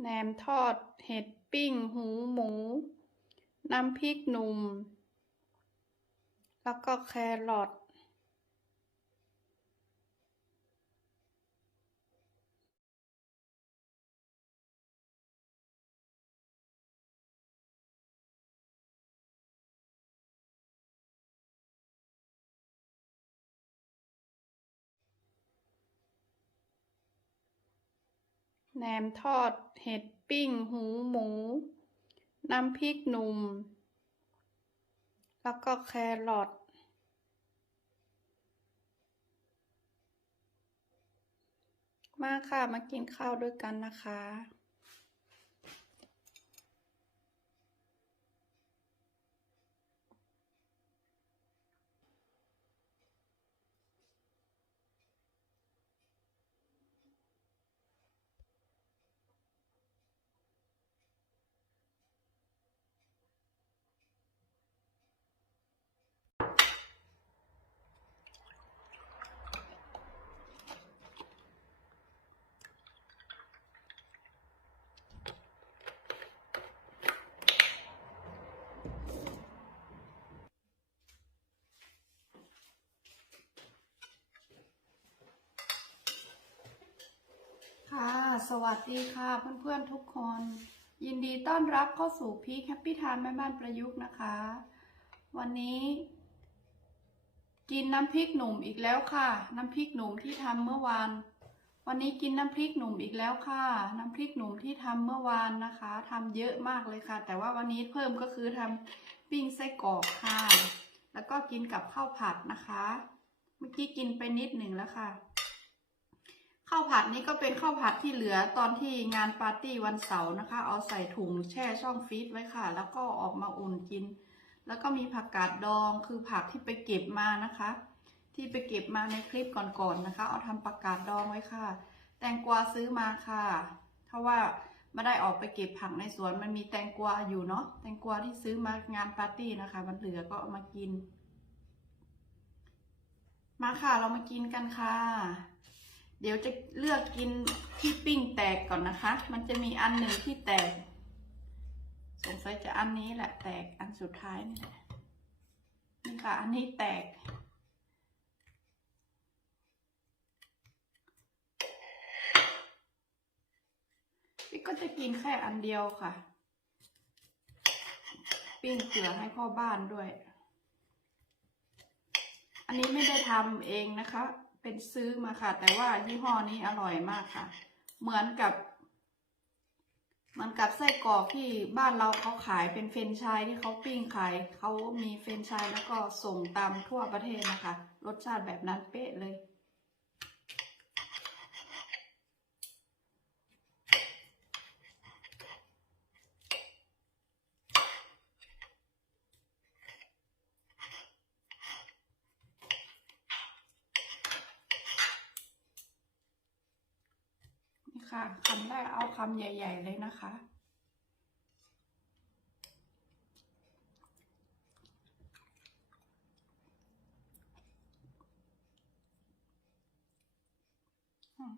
แหนมทอด เห็ดปิ้ง หูหมู น้ำพริกหนุ่ม แล้วก็แครอท แหนมทอด เห็ดปิ้ง หูหมู น้ำพริกหนุ่ม แล้วก็แครอทมาค่ะ มากินข้าวด้วยกันนะคะ ค่ะ สวัสดีค่ะเพื่อนๆทุกคน ยินดีต้อนรับเข้าสู่พีคแฮปปี้ทานแม่บ้านประยุกต์นะคะ วันนี้ กินน้ำพริกหนุ่มอีกแล้วค่ะ น้ำพริกหนุ่มที่ทำเมื่อวาน วันนี้กินน้ำพริกหนุ่มอีกแล้วค่ะ น้ำพริกหนุ่มที่ทำเมื่อวานนะคะทำเยอะมากเลยค่ะ แต่ว่าวันนี้เพิ่มก็คือทำปิ้งไส้กรอกค่ะ แล้วก็กินกับข้าวผัดนะคะ เมื่อกี้กินไปนิดหนึ่งแล้วค่ะ ข้าวผัดนี้ก็เป็นข้าวผัดที่เหลือตอนที่งานปาร์ตี้วันเสาร์นะคะ เอาใส่ถุงแช่ช่องฟรีซไว้ค่ะ แล้วก็ออกมาอุ่นกิน แล้วก็มีผักกาดดองคือผักที่ไปเก็บมานะคะ ที่ไปเก็บมาในคลิปก่อนๆนะคะ เอาทำผักกาดดองไว้ค่ะ แตงกวาซื้อมาค่ะเพราะว่าไม่ได้ออกไปเก็บผักในสวนมันมีแตงกวาอยู่เนาะแตงกวาที่ซื้อมางานปาร์ตี้นะคะ มันเหลือก็เอามากิน มาค่ะเรามากินกันค่ะ เดี๋ยวจะเลือกกินที่ปิ้งแตกก่อนนะคะ มันจะมีอันหนึ่งที่แตก สงสัยจะอันนี้แหละแตกอันสุดท้ายนี่แหละนี่ค่ะ อันนี้แตก พี่ก็จะกินแค่อันเดียวค่ะ ปิ้งเผื่อให้พ่อบ้านด้วย อันนี้ไม่ได้ทำเองนะคะ เป็นซื้อมาค่ะ แต่ว่ายี่ห้อนี้อร่อยมากค่ะ เหมือนกับ เหมือนกับไส้กรอกที่บ้านเราเขาขายเป็นเฟรนไชส์ที่เขาปิ้งขายเขามีเฟรนไชส์แล้วก็ส่งตามทั่วประเทศนะคะ รสชาติแบบนั้นเป๊ะเลย นี่ ค่ะคำแรกเอาคำใหญ่ ๆ เลยนะคะ อืม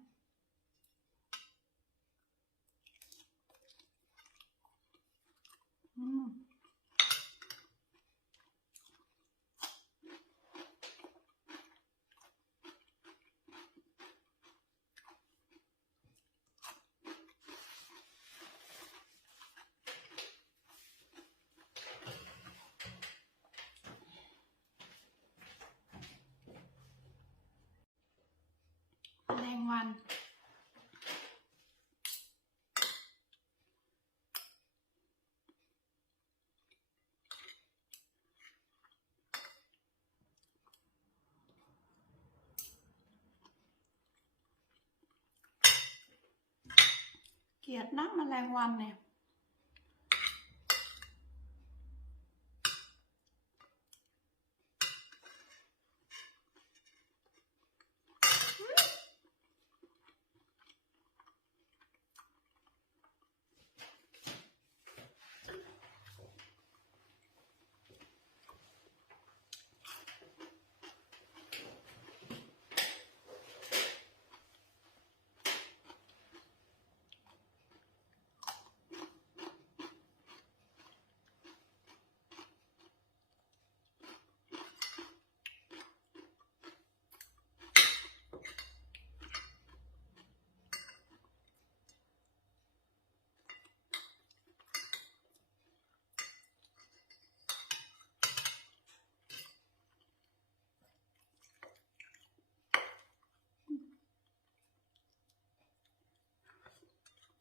อืมแมลงวัน เกลียดนั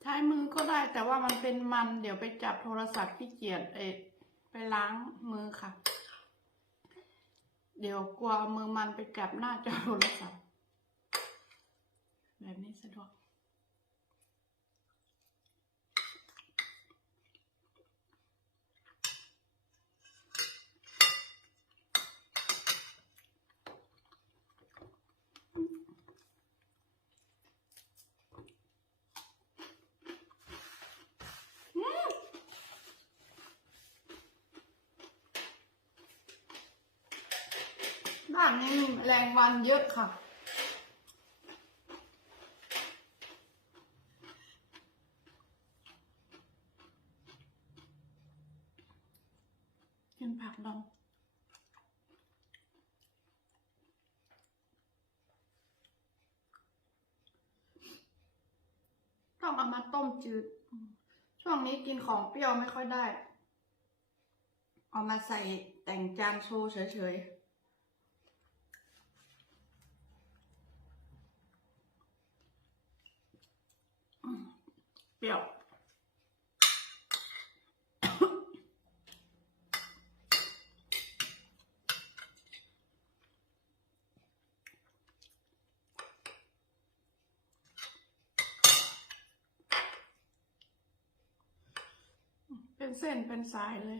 ช้มือก็ได้แต่ว่ามันเป็นมัน เดี๋ยวไปจับโทรศัพท์ขี้เกียจเอไปล้างมือค่ะ เดี๋ยวกลัวมือมันไปจับหน้าจอโทรศัพท์ แบบนี้สะดวก บ้านนี้มีแมลงวันเยอะค่ะ กินผักดองต้องเอามาต้มจืด ช่วงนี้กินของเปรี้ยวไม่ค่อยได้ เอามาใส่แต่งจานโชว์เฉยๆ เปรี้ยว เป็นเส้นเป็นสายเลย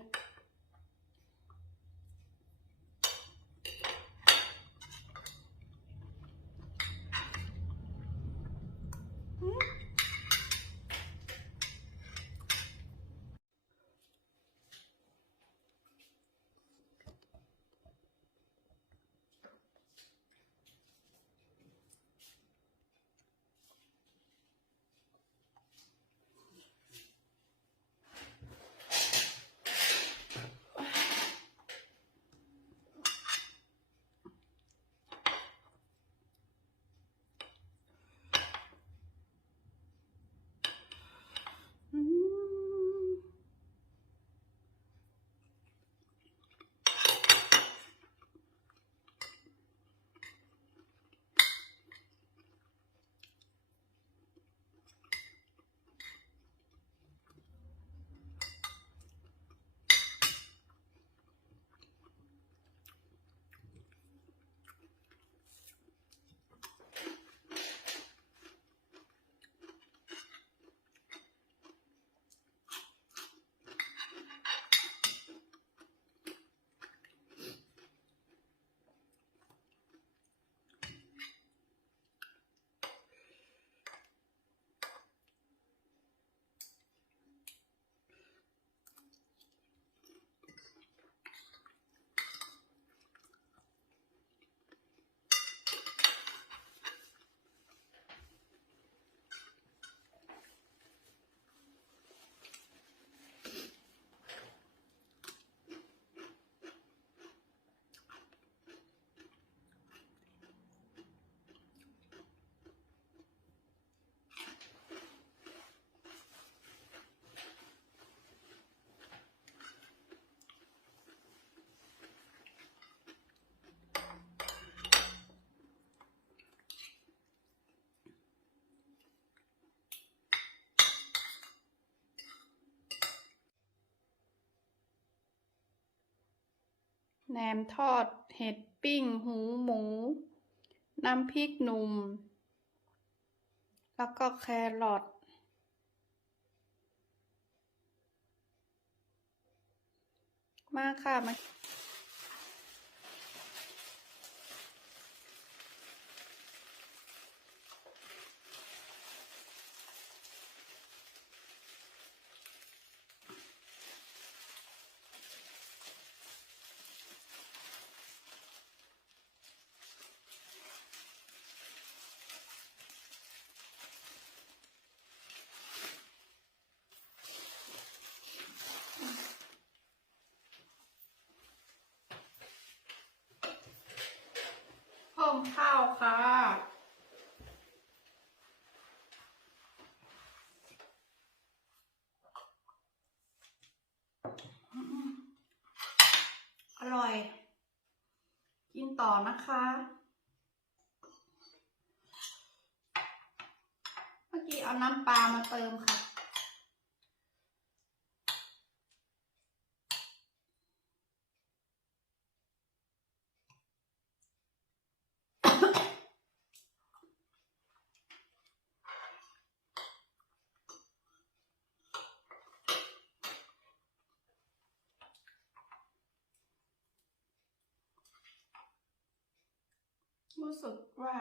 แหนมทอด เห็ดปิ้ง หูหมู น้ำพริกหนุ่ม แล้วก็แครอทมาค่ะมา ค่ะ อร่อย กินต่อนะคะ เมื่อกี้เอาเอาน้ำปลามาเติมค่ะ รู้สึกว่า